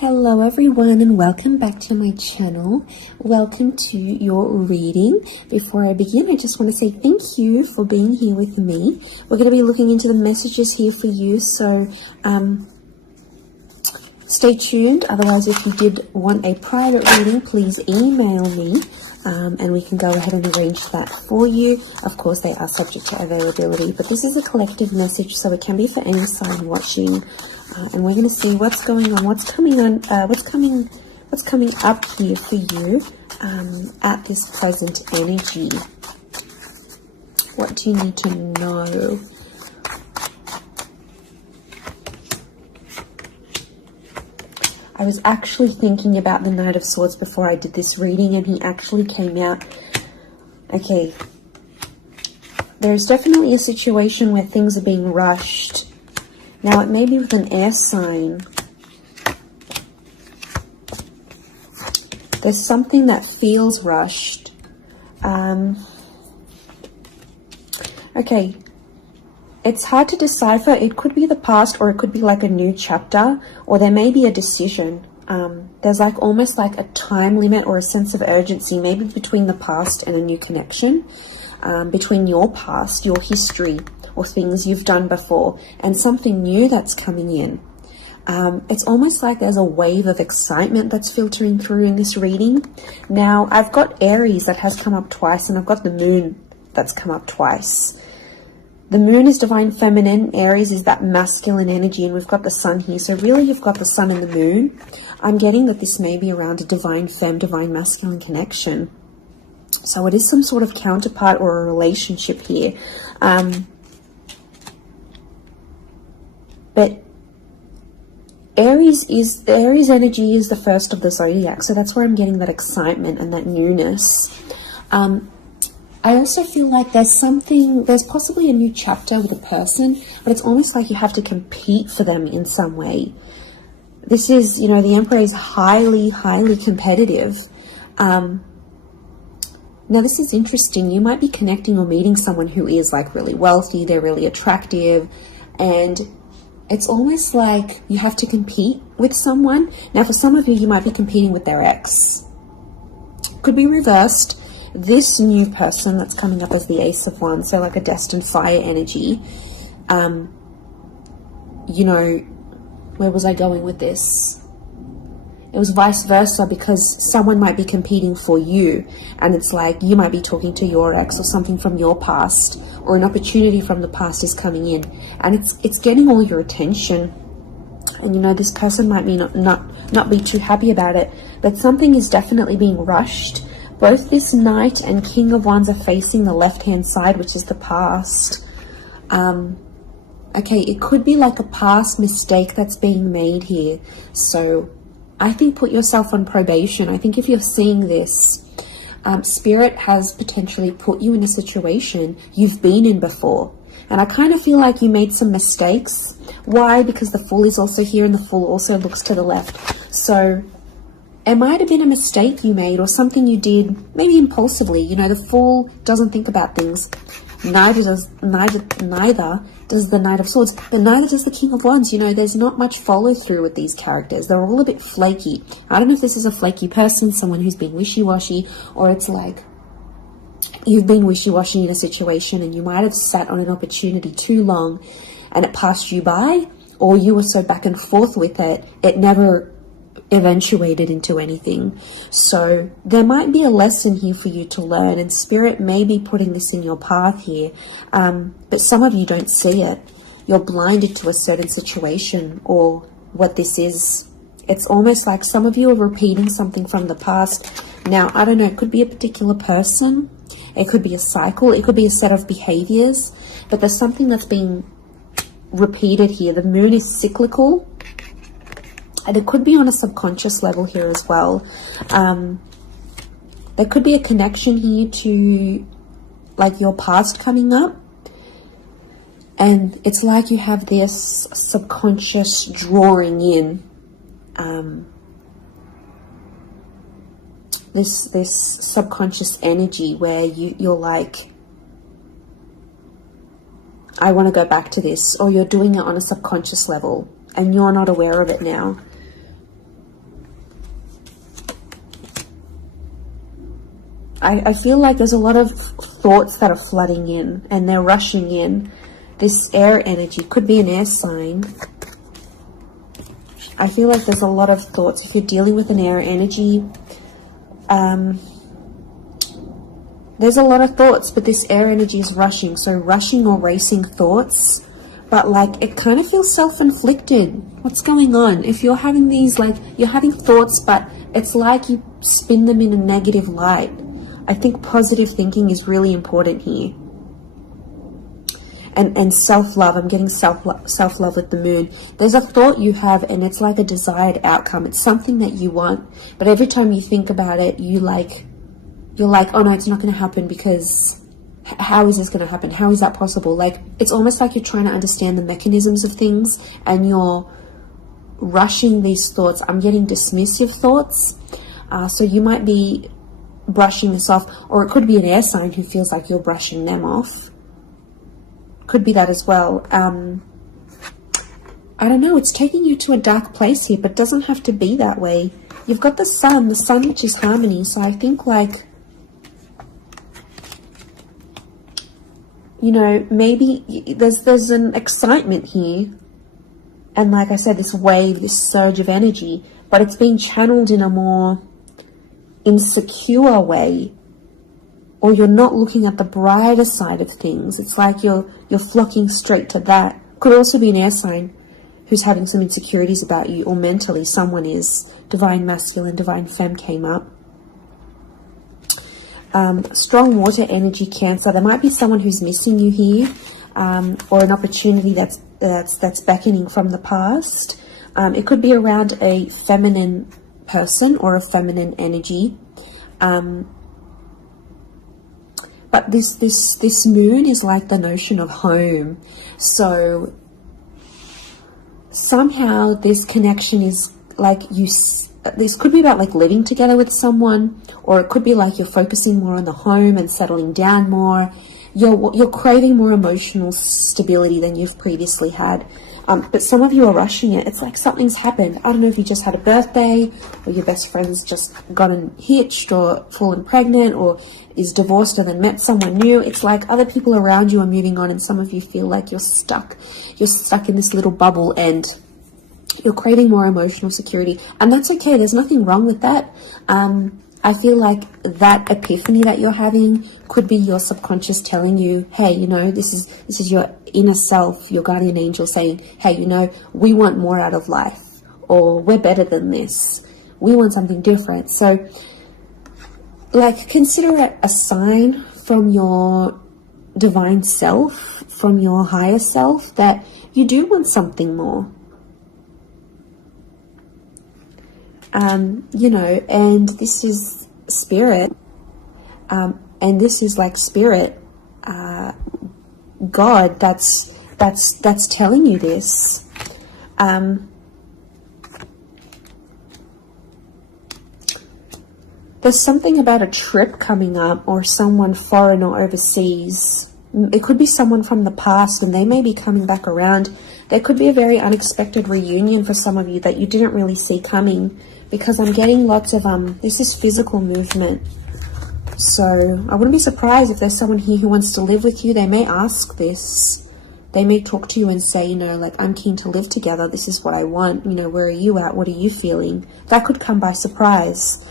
Hello everyone and welcome back to my channel. Welcome to your reading. Before I begin, I just want to say thank you for being here with me. We're going to be looking into the messages here for you, so stay tuned. Otherwise, if you did want a private reading, please email me and we can go ahead and arrange that for you. Of course, they are subject to availability, but this is a collective message, so it can be for any sign watching. And we're going to see what's going on, what's coming up here for you at this present energy. What do you need to know? I was actually thinking about the Knight of Swords before I did this reading, and he actually came out. Okay, there's definitely a situation where things are being rushed. Now, it may be with an air sign. There's something that feels rushed. Okay. It's hard to decipher. It could be the past, or it could be like a new chapter, or there may be a decision. There's like almost like a time limit or a sense of urgency, maybe between the past and a new connection, between your past, your history, or things you've done before, and something new that's coming in. It's almost like there's a wave of excitement that's filtering through in this reading. Now, I've got Aries that has come up twice, and I've got the Moon that's come up twice. The Moon is divine feminine, Aries is that masculine energy, and we've got the Sun here. So really, you've got the Sun and the Moon. I'm getting that this may be around a divine femme, divine masculine connection. So it is some sort of counterpart or a relationship here. But Aries energy is the first of the zodiac, so that's where I'm getting that excitement and that newness. I also feel like there's possibly a new chapter with a person, but it's almost like you have to compete for them in some way. This is, the Emperor is highly, highly competitive. Now, this is interesting. You might be connecting or meeting someone who is like really wealthy, they're really attractive, and it's almost like you have to compete with someone. Now, for some of you, you might be competing with their ex. Could be reversed. This new person that's coming up as the Ace of Wands, so like a destined fire energy. Where was I going with this? It was vice versa, because someone might be competing for you, and it's like you might be talking to your ex or something from your past, or an opportunity from the past is coming in, and it's getting all your attention. And this person might be not be too happy about it, but something is definitely being rushed. Both this Knight and King of Wands are facing the left-hand side, which is the past. Okay, it could be like a past mistake that's being made here. So I think put yourself on probation. I think if you're seeing this, Spirit has potentially put you in a situation you've been in before. And I kind of feel like you made some mistakes. Why? Because the Fool is also here, and the Fool also looks to the left. So it might have been a mistake you made, or something you did maybe impulsively. The Fool doesn't think about things. Neither does the Knight of Swords, but neither does the King of Wands. There's not much follow through with these characters. They're all a bit flaky. I don't know if this is a flaky person, someone who's been wishy-washy, or it's like you've been wishy-washy in a situation and you might have sat on an opportunity too long and it passed you by, or you were so back and forth with it, it never eventuated into anything. So there might be a lesson here for you to learn, and Spirit may be putting this in your path here, but some of you don't see it. You're blinded to a certain situation or what this is. It's almost like some of you are repeating something from the past. Now, I don't know, it could be a particular person, it could be a cycle, it could be a set of behaviors, but there's something that's being repeated here. The Moon is cyclical, and it could be on a subconscious level here as well. There could be a connection here to like your past coming up, and it's like you have this subconscious drawing in this subconscious energy where you're like, I want to go back to this, or you're doing it on a subconscious level and you're not aware of it now. I feel like there's a lot of thoughts that are flooding in and they're rushing in. This air energy could be an air sign. I feel like there's a lot of thoughts. If you're dealing with an air energy, there's a lot of thoughts, but this air energy is rushing. So rushing or racing thoughts, but like it kind of feels self-inflicted. What's going on? If you're having these, like, you're having thoughts, but it's like you spin them in a negative light. I think positive thinking is really important here. And self-love. I'm getting self-love with the moon. There's a thought you have and it's like a desired outcome. It's something that you want, but every time you think about it, you're like, oh no, it's not going to happen, because how is this going to happen? How is that possible? Like, it's almost like you're trying to understand the mechanisms of things and you're rushing these thoughts. I'm getting dismissive thoughts. So you might be brushing this off, or it could be an air sign who feels like you're brushing them off. Could be that as well. I don't know, it's taking you to a dark place here, but it doesn't have to be that way. You've got the sun which is harmony. So I think, like, you know, maybe there's an excitement here. And like I said, this wave, this surge of energy, but it's being channeled in a more insecure way, or you're not looking at the brighter side of things. It's like you're flocking straight to that. Could also be an air sign who's having some insecurities about you, or mentally someone is. Divine masculine, divine femme came up. Strong water energy, Cancer. There might be someone who's missing you here, or an opportunity that's beckoning from the past. It could be around a feminine person or a feminine energy. But this moon is like the notion of home. So somehow this connection is like this could be about like living together with someone, or it could be like you're focusing more on the home and settling down more. You're craving more emotional stability than you've previously had. But some of you are rushing it. It's like something's happened. I don't know if you just had a birthday, or your best friend's just gotten hitched or fallen pregnant, or is divorced and then met someone new. It's like other people around you are moving on, and some of you feel like you're stuck. You're stuck in this little bubble and you're craving more emotional security. And that's okay. There's nothing wrong with that. I feel like that epiphany that you're having could be your subconscious telling you, hey, you know, this is your inner self, your guardian angel saying, hey, you know, we want more out of life, or we're better than this. We want something different. So, like, consider it a sign from your divine self, from your higher self, that you do want something more. You know, and this is spirit, and this is like spirit, God, that's telling you this. There's something about a trip coming up, or someone foreign or overseas. It could be someone from the past and they may be coming back around. There could be a very unexpected reunion for some of you that you didn't really see coming, because I'm getting lots of, this is physical movement. So I wouldn't be surprised if there's someone here who wants to live with you. They may ask this. They may talk to you and say, you know, like, I'm keen to live together. This is what I want. You know, where are you at? What are you feeling? That could come by surprise.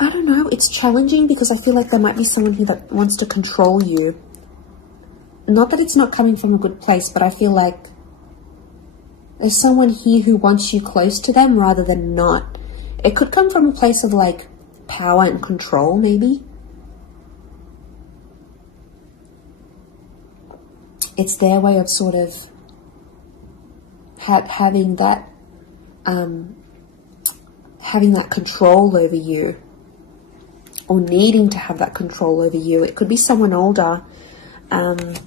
I don't know. It's challenging because I feel like there might be someone here that wants to control you. Not that it's not coming from a good place, but I feel like there's someone here who wants you close to them rather than not. It could come from a place of like power and control, maybe. It's their way of sort of having that control over you, or needing to have that control over you. It could be someone older, someone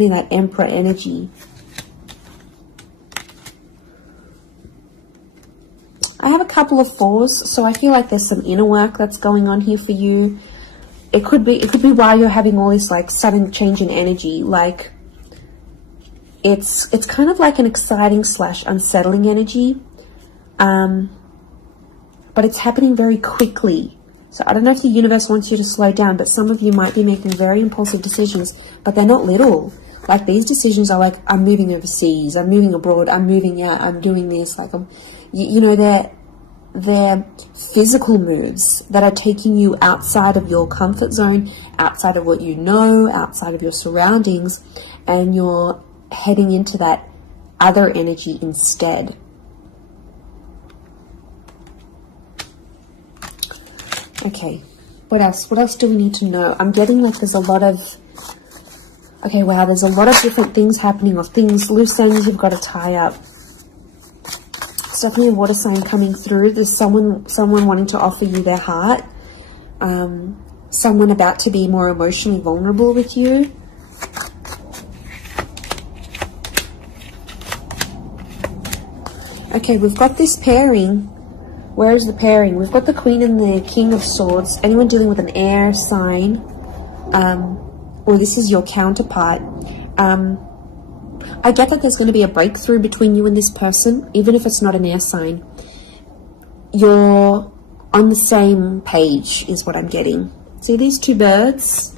in that Emperor energy. I have a couple of fours, so I feel like there's some inner work that's going on here for you. It could be why you're having all this like sudden change in energy. Like, it's kind of like an exciting / unsettling energy, but it's happening very quickly. So I don't know if the universe wants you to slow down, but some of you might be making very impulsive decisions, but they're not little. Like, these decisions are like, I'm moving overseas, I'm moving abroad, I'm moving out, I'm doing this. Like, you know, they're physical moves that are taking you outside of your comfort zone, outside of what you know, outside of your surroundings, and you're heading into that other energy instead. Okay, what else? What else do we need to know? I'm getting like there's a lot of... Okay, wow, there's a lot of different things happening, or things, loose ends you've got to tie up. It's definitely a water sign coming through. There's someone wanting to offer you their heart. Someone about to be more emotionally vulnerable with you. Okay, we've got this pairing. Where is the pairing? We've got the Queen and the King of Swords. Anyone dealing with an air sign, or this is your counterpart. I get that there's going to be a breakthrough between you and this person, even if it's not an air sign. You're on the same page, is what I'm getting. See these two birds?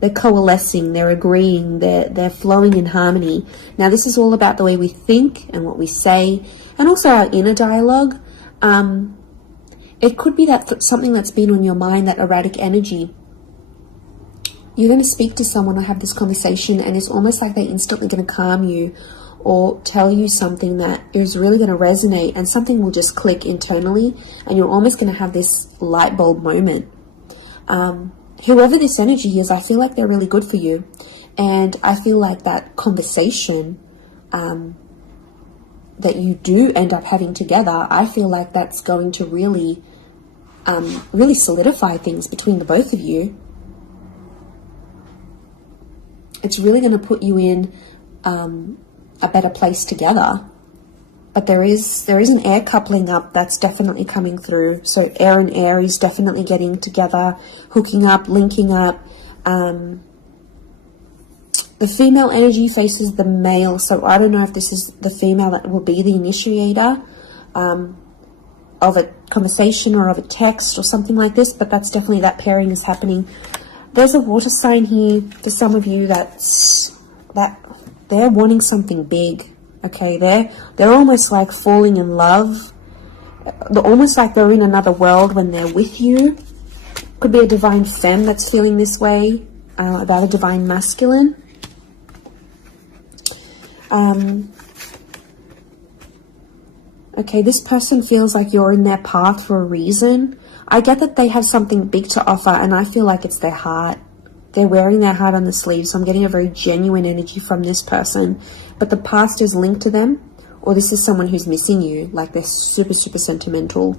They're coalescing, they're agreeing, they're flowing in harmony. Now, this is all about the way we think and what we say, and also our inner dialogue. It could be that something that's been on your mind, that erratic energy. You're going to speak to someone or have this conversation, and it's almost like they're instantly going to calm you or tell you something that is really going to resonate, and something will just click internally, and you're almost going to have this light bulb moment. Whoever this energy is, I feel like they're really good for you, and I feel like that conversation that you do end up having together, I feel like that's going to really solidify things between the both of you. It's really going to put you in a better place together. But there is an air coupling up that's definitely coming through. So air and Aries definitely getting together, hooking up, linking up. The female energy faces the male, so I don't know if this is the female that will be the initiator of a conversation or of a text or something like this, but that's definitely, that pairing is happening. There's a water sign here for some of you that they're wanting something big. Okay, they're almost like falling in love. They're almost like they're in another world when they're with you. Could be a divine femme that's feeling this way about a divine masculine. Okay, this person feels like you're in their path for a reason. I get that they have something big to offer, and I feel like it's their heart. They're wearing their heart on the sleeve, so I'm getting a very genuine energy from this person. But the past is linked to them, or this is someone who's missing you, like they're super, super sentimental.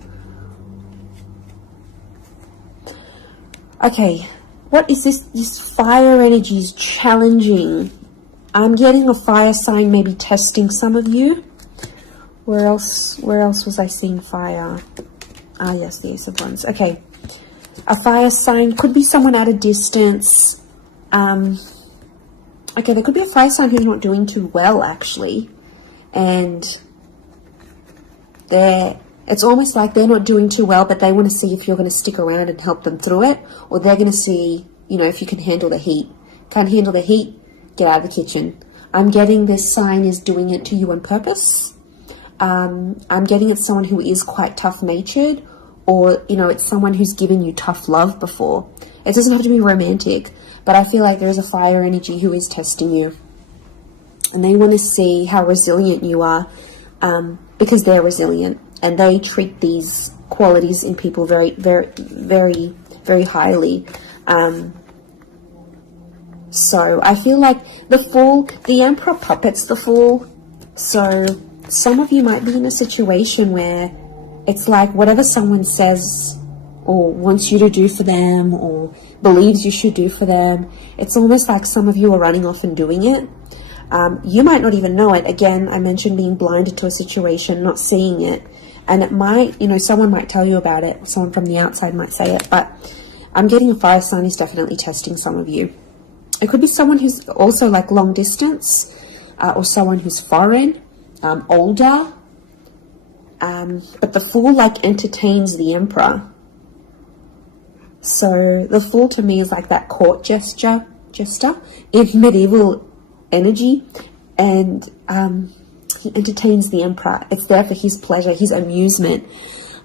Okay, what is this? This fire energy is challenging. I'm getting a fire sign maybe testing some of you. Where else was I seeing fire? Ah, yes, the Ace of Wands. Okay. A fire sign could be someone at a distance. Okay, there could be a fire sign who's not doing too well, actually. And it's almost like they're not doing too well, but they want to see if you're going to stick around and help them through it. Or they're going to see, you know, if you can handle the heat. Can't handle the heat? Get out of the kitchen. I'm getting this sign is doing it to you on purpose. I'm getting it's someone who is quite tough-natured, or, you know, it's someone who's given you tough love before. It doesn't have to be romantic, but I feel like there is a fire energy who is testing you. And they want to see how resilient you are, because they're resilient. And they treat these qualities in people very, very, very, very highly. So I feel like the Fool, the Emperor puppets the Fool. So some of you might be in a situation where it's like whatever someone says or wants you to do for them or believes you should do for them, it's almost like some of you are running off and doing it. You might not even know it. Again, I mentioned being blinded to a situation, not seeing it. And it might, you know, someone might tell you about it. Someone from the outside might say it. But I'm getting a fire sign is definitely testing some of you. It could be someone who's also like long distance. or someone who's foreign, older. But the Fool like entertains the Emperor. So the Fool to me is like that court jester in medieval energy, and he entertains the Emperor. It's there for his pleasure, his amusement.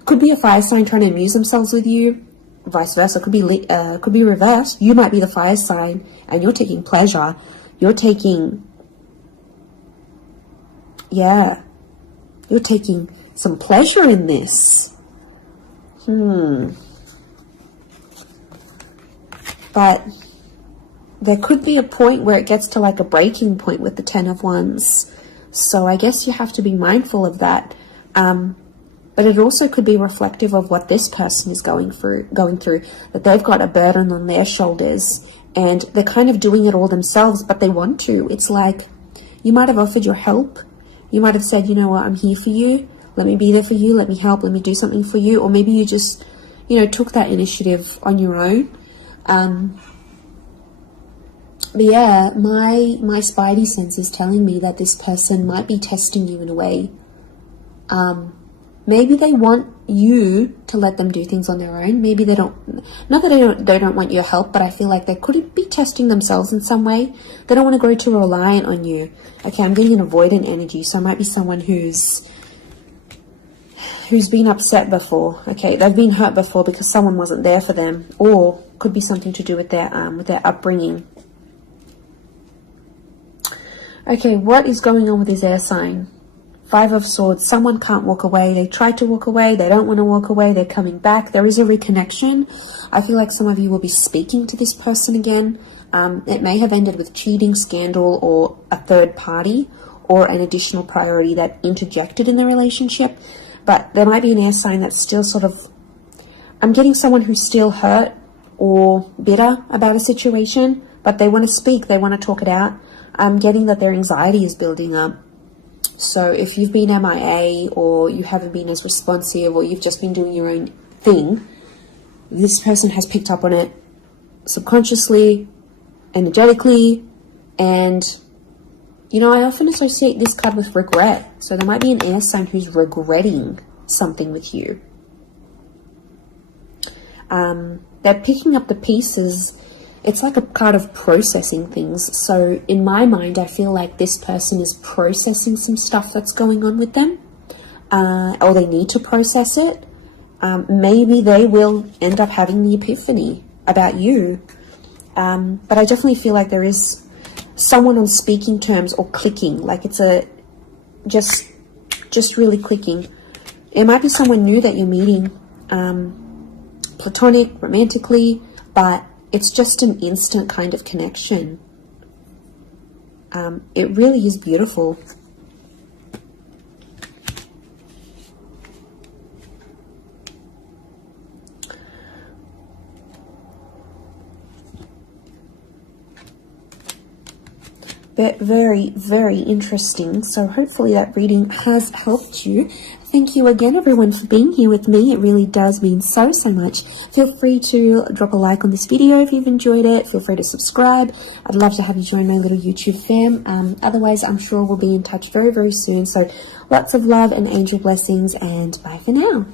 Could be a fire sign trying to amuse themselves with you, vice versa. Could be reversed. You might be the fire sign and you're taking pleasure. You're taking some pleasure in this. But there could be a point where it gets to like a breaking point with the Ten of Wands. So I guess you have to be mindful of that. But it also could be reflective of what this person is going through, that they've got a burden on their shoulders and they're kind of doing it all themselves, but they want to. It's like you might have offered your help. You might have said, you know what, I'm here for you. Let me be there for you. Let me help. Let me do something for you. Or maybe you just, took that initiative on your own. But yeah, my spidey sense is telling me that this person might be testing you in a way. Maybe they want you to let them do things on their own. Maybe they don't, not that they don't want your help, but I feel like they could be testing themselves in some way. They don't want to grow too reliant on you. Okay, I'm getting an avoidant energy, so it might be someone who's been upset before. Okay, they've been hurt before because someone wasn't there for them, or could be something to do with their upbringing. Okay, what is going on with this air sign? Five of Swords. Someone can't walk away. They tried to walk away. They don't want to walk away. They're coming back. There is a reconnection. I feel like some of you will be speaking to this person again. It may have ended with cheating, scandal, or a third party, or an additional priority that interjected in the relationship. But there might be an air sign that's still sort of... I'm getting someone who's still hurt or bitter about a situation, but they want to speak. They want to talk it out. I'm getting that their anxiety is building up. So if you've been MIA, or you haven't been as responsive, or you've just been doing your own thing, this person has picked up on it subconsciously, energetically, and I often associate this card with regret. So there might be an air sign who's regretting something with you. They're picking up the pieces. It's like a card of processing things. So in my mind, I feel like this person is processing some stuff that's going on with them, or they need to process it. Maybe they will end up having the epiphany about you. But I definitely feel like there is someone on speaking terms or clicking, like it's just really clicking. It might be someone new that you're meeting, platonic, romantically, but it's just an instant kind of connection. It really is beautiful. But very, very interesting. So hopefully that reading has helped you. Thank you again, everyone, for being here with me. It really does mean so much. Feel free to drop a like on this video if you've enjoyed it. Feel free to subscribe. I'd love to have you join my little YouTube fam. Otherwise, I'm sure we'll be in touch very, very soon. So lots of love and angel blessings, and bye for now.